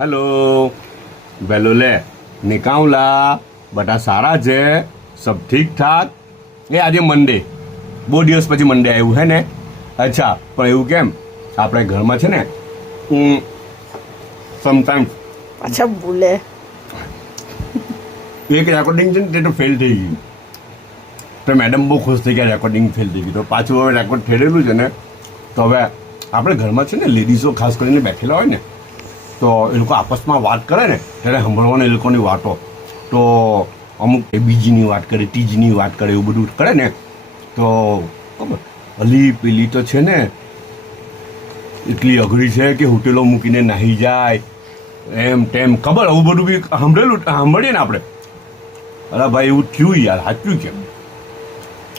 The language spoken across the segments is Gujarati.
हेलो वेलो ले निकाउला बटा सारा છે सब ठीक ठाक એ આજે મંડે બહુ દિવસ પછી મંડે આવ્યું હે ને અચ્છા પણ એવું કેમ આપણે ઘરમાં છે ને સમટાઈમ્સ પાછા ભૂલે એક રેકોર્ડિંગ છે ને તે તો ફેલ થઈ ગયું તો મેડમ બહુ ખુશ થઈ ગયા રેકોર્ડિંગ ફેલ થઈ ગયું તો પાછું હવે રેકોર્ડ થયેલું છે ને તો હવે આપણે ઘરમાં છે ને લેડીઝો ખાસ કરીને બેઠેલા હોય ને તો એ લોકો આપસમાં વાત કરે ને ત્યારે સાંભળવાની એ લોકોની વાતો તો અમુક બીજીની વાત કરે ત્રીજીની વાત કરે એવું બધું કરે ને તો ખબર અલી પેલી તો છે ને એટલી અઘરી છે કે હોટેલો મૂકીને નાહી જાય એમ તેમ ખબર આવું બધું બી સાંભળીએ ને આપણે અરે ભાઈ એવું થયું યાર સાચું કેમ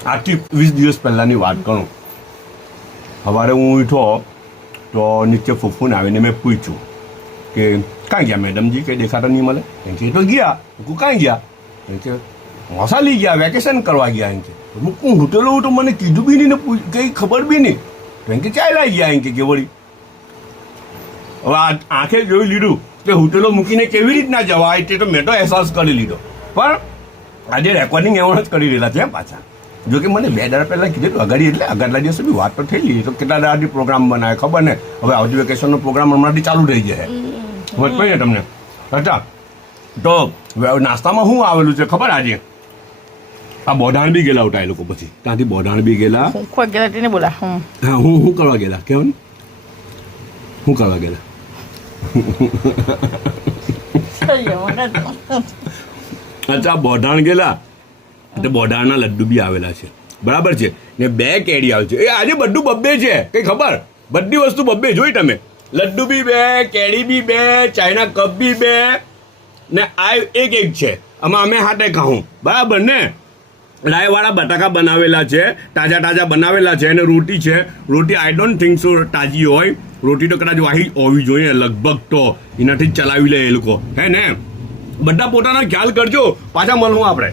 આજથી 20 દિવસ પહેલાંની વાત કરું સવારે હું ઉઠ્યો તો નીચે ફૂફૂને આવીને મેં પૂછ્યું કે કાં ગયા મેડમજી કંઈ દેખાતા નહીં મળે એમ કે તો ગયા હું કાં ગયા એમ કે મોસાલી ગયા વેકેશન કરવા ગયા એમ કે હું હોટેલો તો મને કીધું બી નહીં ને કંઈ ખબર બી નહીં તો એમ કે ચાલ્યા ગયા એમ કે વળી હવે આંખે જોઈ લીધું કે હોટેલો મૂકીને કેવી રીતના જવાય તે તો મેં તો અહેસાસ કરી લીધો પણ આજે રેકોર્ડિંગ એવા જ કરી રહેલા છે પાછા જો કે મને 2 દાડા પહેલાં કીધું અગાડી એટલે આગળના દિવસે બી વાત તો થયેલી તો કેટલા દાડાથી પ્રોગ્રામ બનાવે ખબર ને હવે આવતી વેકેશનનો પ્રોગ્રામ હમણાંથી ચાલુ થઈ જાય સમજ પડી ને તમને અચ્છા તો નાસ્તામાં શું આવેલું છે ખબર આજે આ બોઢાણ બી ગયેલા ઉઠા એ લોકો પછી ત્યાંથી બોઢાણ બી ગયેલા કોઈ ગયેલા તેને બોલા હા હું કરવા ગયેલા કેવું શું કરવા ગયેલા અચ્છા બોઢાણ ગયેલા એટલે બોઢાણના લડ્ડુ બી આવેલા છે બરાબર છે ને 2 કેડી આવે છે એ આજે બધું બબ્બે છે કઈ ખબર બધી વસ્તુ બબ્બે જોઈ તમે લડ્ડુ બી 2 કેડી બી 2 ચાઇના કપ બી 2 ને આ એક છે આમાં અમે હાથે ખાઉં બરાબર ને રાયવાળા બટાકા બનાવેલા છે તાજા બનાવેલા છે અને રોટી છે રોટી આઈ ડોન્ટ થિંક સો તાજી હોય રોટી તો કદાચ વાહી હોવી જોઈએ લગભગ તો એનાથી જ ચલાવી લે એ લોકો હે ને બધા પોતાનો ખ્યાલ કરજો પાછા મળવું આપણે